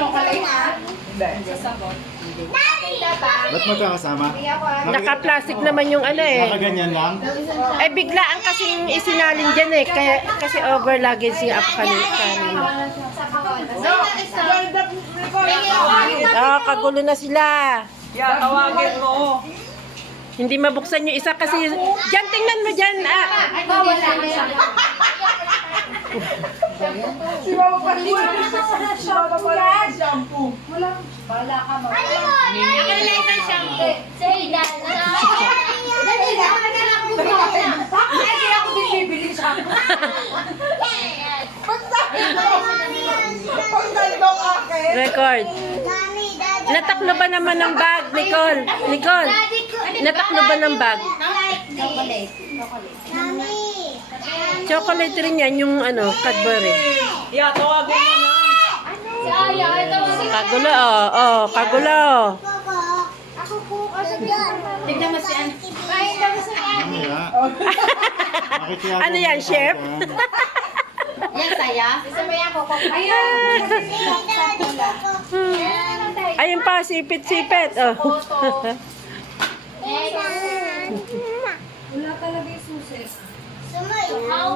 chocolate ah. Hindi. Sasabot. Ba't magkakasama? Naka-plastic naman yung ano eh. Nakaganyan lang? Eh biglaan kasing isinalin dyan eh. Kaya, kasi over luggage yung apo kanina. Kagulo na sila. Yeah, tawagin mo. Hindi mabuksan yung isa kasi dyan, tingnan mo dyan. Si Mama pa rin. Si Mama pa rin. Shampoo. Bala ka mo. Ako na isang shampoo. Say that. Dali na. Hindi ako bibili shampoo. Pagdali daw akin. Record. Nataklo ba naman ng bag, Nicole? Nicole, nataklo ba ng bag? Chocolate. Chocolate rin yan, yung ano, Cadbury. Yeah, tawagin mo na. Si Aya, ito. Kagulo, kagulo. Ako po. Tignan mo si Ann. Kain daw si Ann. Ano yan, chef? Yan saya. Gusto mo yan, Coco? Ayan. Ayun pa, sipit-sipit. Oh. Wala talaga yung susi.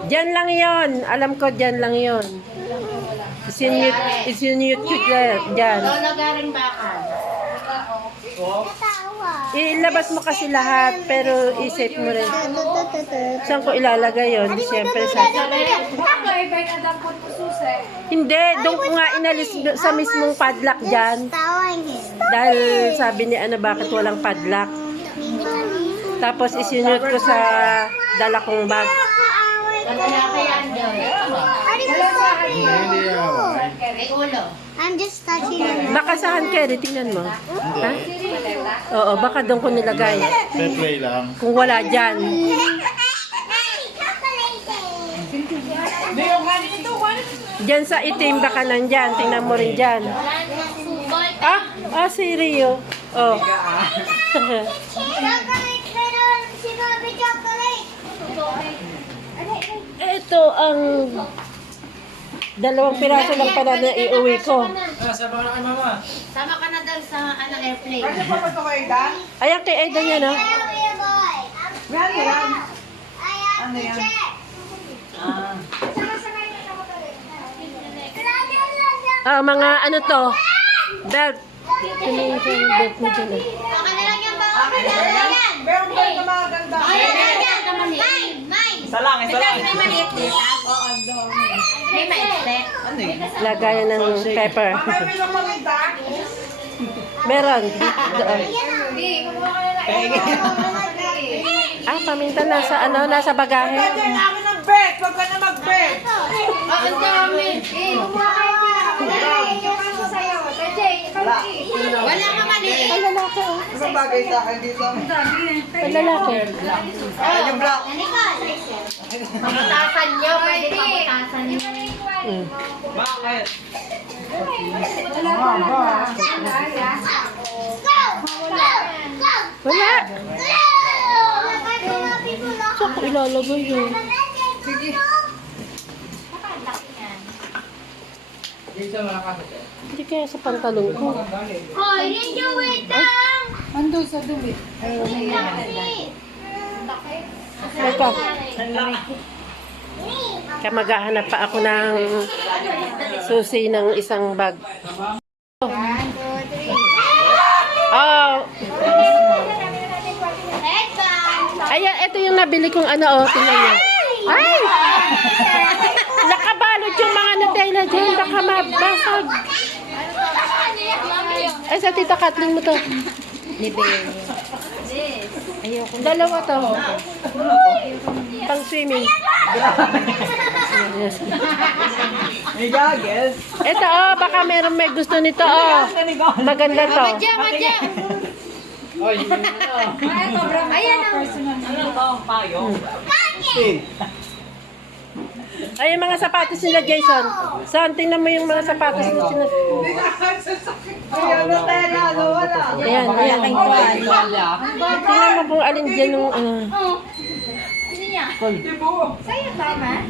Diyan lang yon. Alam ko, diyan lang yon. Isinute dyan. Lola garing bakal. Ilabas mo kasi lahat, pero isip mo rin. Saan ko ilalagay yon? Siyempre sa... Hindi, doon ko nga inalis sa mismong padlock dyan. Dahil sabi ni ano, bakit walang padlock. Tapos isinute ko sa dala kong bag. I'm just touching it. Baka saan, Kerry? Tingnan mo. Ha? Oo, baka doon ko nilagay. Pet way lang. Kung wala dyan. Dyan sa itim, baka nandyan. Tingnan mo rin dyan. Si Rio. Oh. Ito ang dalawang piraso lang pala na iuwi ko. Sama ka na kay Mama. Sama ka na daw sa airplane. Ano pa ba ito kay Dan? Ayan kay Eda niya, no? Ano yan? Ano yan? Mga ano to? Belt. Tingnan ko yung belt mo dyan, eh. Meron ba yung mga ganda? Isa lang, isa lang. May maliit dito. May maliit. Ano yun? Lagayan ng pepper. May mga maganda? Meron. Doon. Paminta nasa ano, nasa bagahe. Pwede namin ng bet. Huwag ka na mag-bet. Ang dami. Kumuha kayo na. Yung ano sa'yo. Wala ka maliit. Lalaki, oh. Isang bagay sa akin dito. Lalaki. Yung black. Pamutasan nyo. Pwede pamutasan nyo. Bakit? Wala. Saan ko ilalagay yun? Hindi kaya sa pantalon ko. Hoy, Ninja, wait lang! Andun sa dumi. Teka. Kaya maghahanap pa ako ng susi ng isang bag. Oh. Ayan, ito yung nabili kong ano, oh. Tingnan niyo. Ay! Nakabalot yung mga Nutella dyan. Baka mabasag. Ay, sa Tita Kathleen mo to. Dalawa to. Pang swimming. May goggles. Ito, oh. Baka meron may gusto nito, oh. Maganda to. Madya! Ayan ang Ano to? Payo? Ay, yung mga sapatos nila, Jason. Saan? Tingnan mo yung mga sapatos nila. Ay, Nutella. Ano? Wala. Ayan, ayan. Tingnan mo kung alin dyan yung... Ano niya? Sa'yo, tama?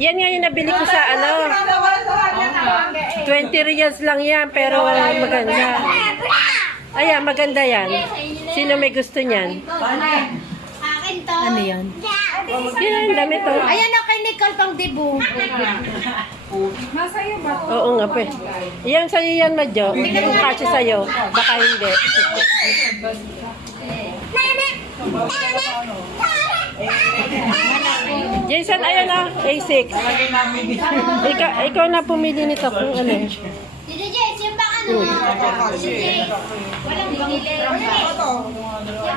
Yan nga yung nabili ko sa ano. 20 reals lang yan, pero maganda. Ayan, maganda yan. Sino may gusto niyan? Akin to. Ano yan? Yan, damit oh. Ayan o, kay Nicole pang dibu. Masaya ba? Oo nga pa. Yan sa'yo yan, Madjo. Yung kasi sa'yo. Baka hindi. Jason, ayan na. A6. Ikaw na pumili nito kung ano. Dito, Jess, yung bang ano mo? Walang binili. Yung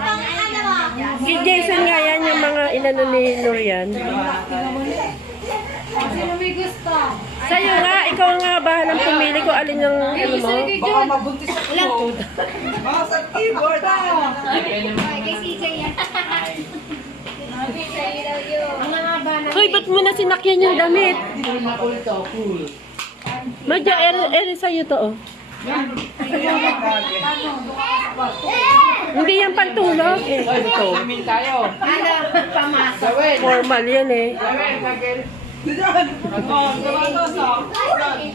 bang ano mo? Si Jason nga yan, yung mga inano ni Norian. Sino may gusto? Sa'yo nga, ikaw nga bahalang pumili ko alin yung ano mo. Baka mabuntis ako. Baka sa keyboard. Kay CJ yan. Ang mga bana. Hoy, ba't mo na sinakyan yung damit? Madjo, eri sa'yo to oh. Hindi yan pantulog. Eh, ito. Ano, pamasok. Formal yan eh. Kita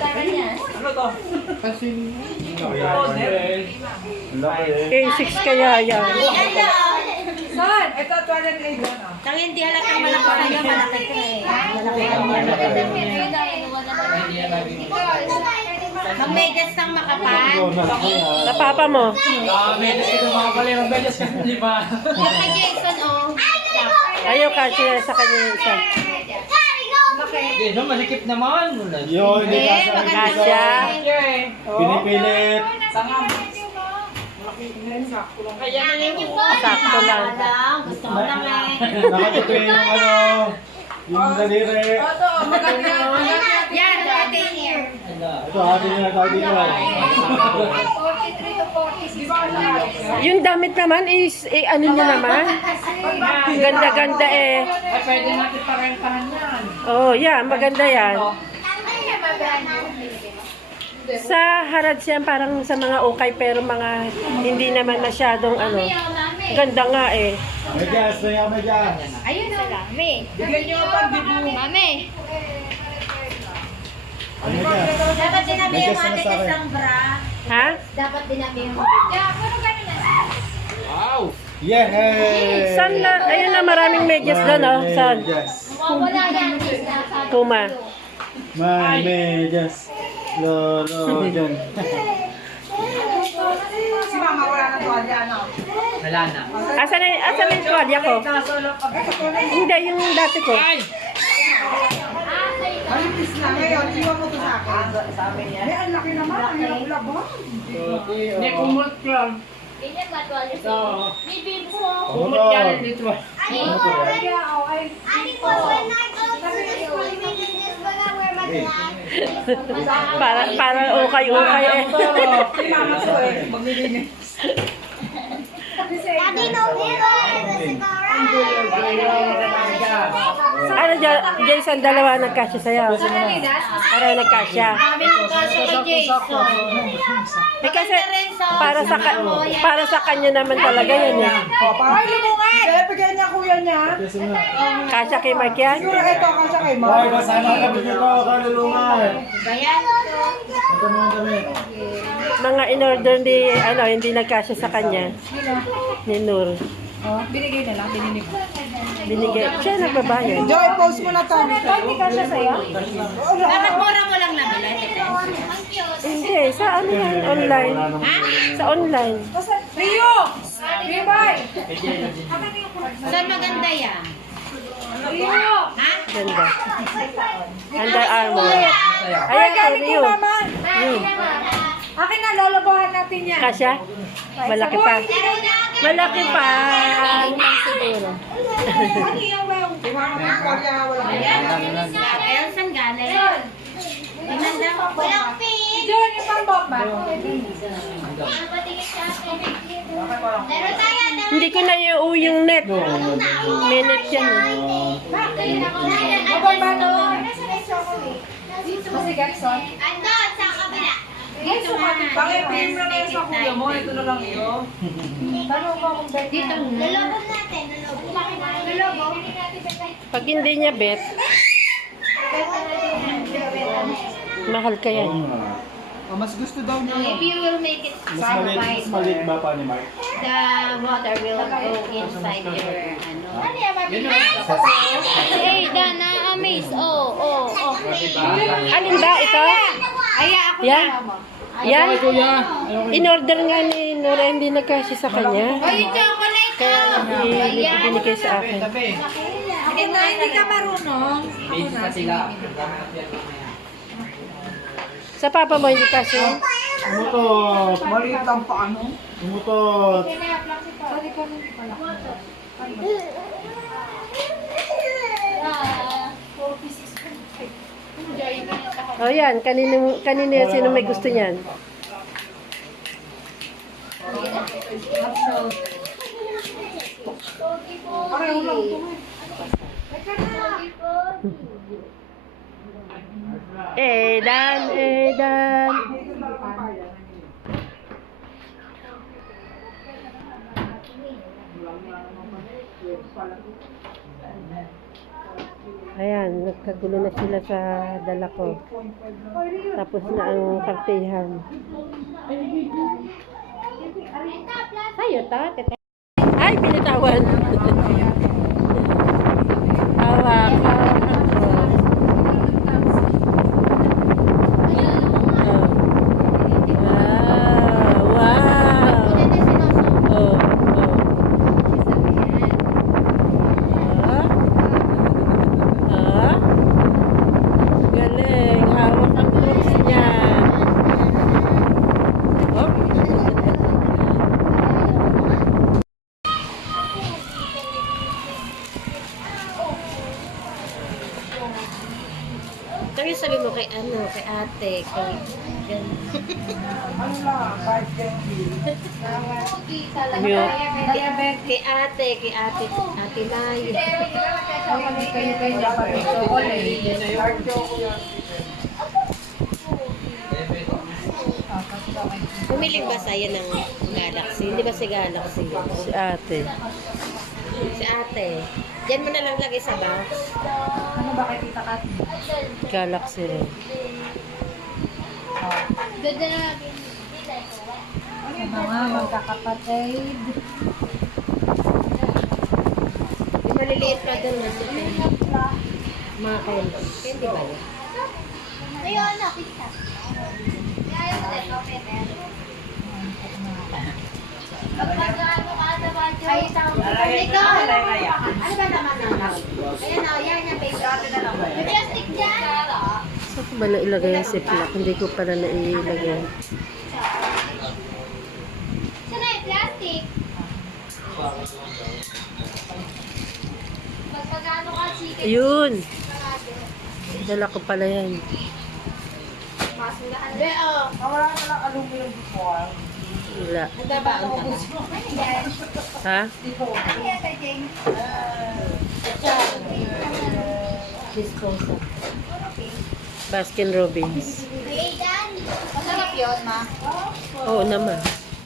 ka niya. A6 kaya yan. Saan? Ito, 28 doon. Tang hindi halatang malaki kayo, malaki ka eh. Mag-medyas ng makapal. Sa papa mo. Yung kay Jason, oh. Ayaw kasi sa kanya yung isa. Masikip naman. Yun, hindi ka sa Kasya. Pinipilit. Sakto lang. Gusto mo lang eh. Nakatituin yung ano, yung daliri. Yan, ate here. Ito, atin yung tawag dito. 43 to 46. Yung damit naman is, ano niya naman? Ganda-ganda eh. Ay, pwede natin parentahan yan. Oh, yeah, maganda yan. Tanggal niya maganda. Sa harad siya parang sa mga ukay pero mga hindi naman masyadong ano. Ganda nga eh. Medyas, medyas. Ayun o. Mami. Bigyan niyo ang pandibu. Mami. Ano medyas? Dapat dinabi yung Medyas na ate sa akin. isang bra. Ha? Dapat dinabi yung... Yeah, pero ganun na. Wow! Yehey! Saan na? Ayun na, maraming medyas doon oh. Saan? Medyas. Wala yan. Puma. May medyas. Lolo, dyan. Si Mama wala na tuwalya, ano? Wala na. Asan na yung tuwalya ko? Hindi, yung dati ko. Ay! Malipis na ngayon, iwan mo to sa akin. Sa amin yan. Ang laki naman, ang hirap-labang. Hindi, kumult lang. Ganyan ba tuwalya Ito. Bibi po. Kumult yan dito. Ay, po, when I go to the swimming in this bag, I wear my glass. Para ukay-ukay eh. Si Mama to eh, maglilinis. Daddy, no, Ano dyan, Jason, dalawa nagkasya sa'yo. Para nagkasya. Kami ng kasya kay Jason. Eh kasi, para sa kanya naman talaga yan eh. Ay, lumungan! Kaya bigyan niya kuya niya. Kasya kay Mark yan. Siguro ito, kasi kay Hoy, Mama. kasama ka dito, kalulungan. Bayan. Ito mga damit. Mga in-order hindi nagkasya sa kanya. Ni Nur. Binigay na lang, binigay ko. Binigay. Siya nagbabayad. Joy, post mo na to. Hindi ka siya sa'yo? Bakit mura mo lang nabili? Hindi, sa ano yan? Online. Sa online. Rio! Rio, bye! Saan maganda yan? Rio! Ha? Ganda. Under Armour. Ay, Ayan, galing ko, Rio. mama! Akin na, lolobohan natin yan. Kasya? Malaki pa. Malaki pa. Siguro. Ano yung wow? Si Mama ng kuya, wala. Ayan, saan galing? Tingnan lang. Walang pin. John, yung pang-bomba. Ano ba tingin sa akin? Meron tayo. Hindi ko na iuwi yung net. Minute yan. Mababa doon. Kasi Gakson. Andun, sa kabila. Dito Pang-ipim na kayo sa kuya mo, ito na lang iyo. Tanong ko kung bet Dito. Lalobog natin. Lalobog. Pag hindi niya bet, Mahal ka yan. Mas gusto daw No, if you will make it Mas maliit ba pa ni Mark? the water will go inside your ano. Hey, Dan, na-amaze. Oh. Alin ba ito? Aya, ako Yan? Yan? Kuya. In-order nga ni Nora, hindi nagkasya sa kanya. Oh, yung chocolate Kaya hindi binigay sa akin. Eh, na, hindi ka marunong. Busy pa sila. Sa papa mo hindi kasya? Umutot! Maliit lang pa ano. Umutot! Sorry ko hindi pala. O yan, kanino yan, sino may gusto niyan? Pareho lang ito. Edan. Ayan, nagkagulo na sila sa dala ko. Tapos na ang partihan. Tayo ta, tete. Ay, binitawan. Hawak. Galing, hawak ang fruits niya. Oh. Kaya sabi mo kay kay ate, kay Ano lang, 5 candy. kay ate Nay. Kayo dapat ito. Dark chocolate. Pumiling ba saya ng Galaxy? Hindi ba si Galaxy? Si ate. Si ate. Diyan mo na lang lagay sa box. Ano ba kay Tita Kat? Galaxy rin. Ganda na Mga magkakapatid. Yung maliliit pa doon na siya. Mga candy. Candy ba yun? Ayun, nakita. Ayaw mo din, okay, kapag ano ka naman yun, ay isang ikaw, ano ba naman ang ayan o, yan yung base. May plastic dyan. Saan ko ba na ilagay ang ziplock? Hindi ko pala na ilagay. Saan na yung plastic? Pag ano ka, chicken. Ayun! Dala ko pala yan. Masulahan. Be, oh. Wala na lang aluminum before. Wala. Nagbabaon ka na. Ano yan? Ha? Ano yan, kay James? Disposal. Baskin Robbins. Hey, Dan. Masarap yun, ma. Oo naman.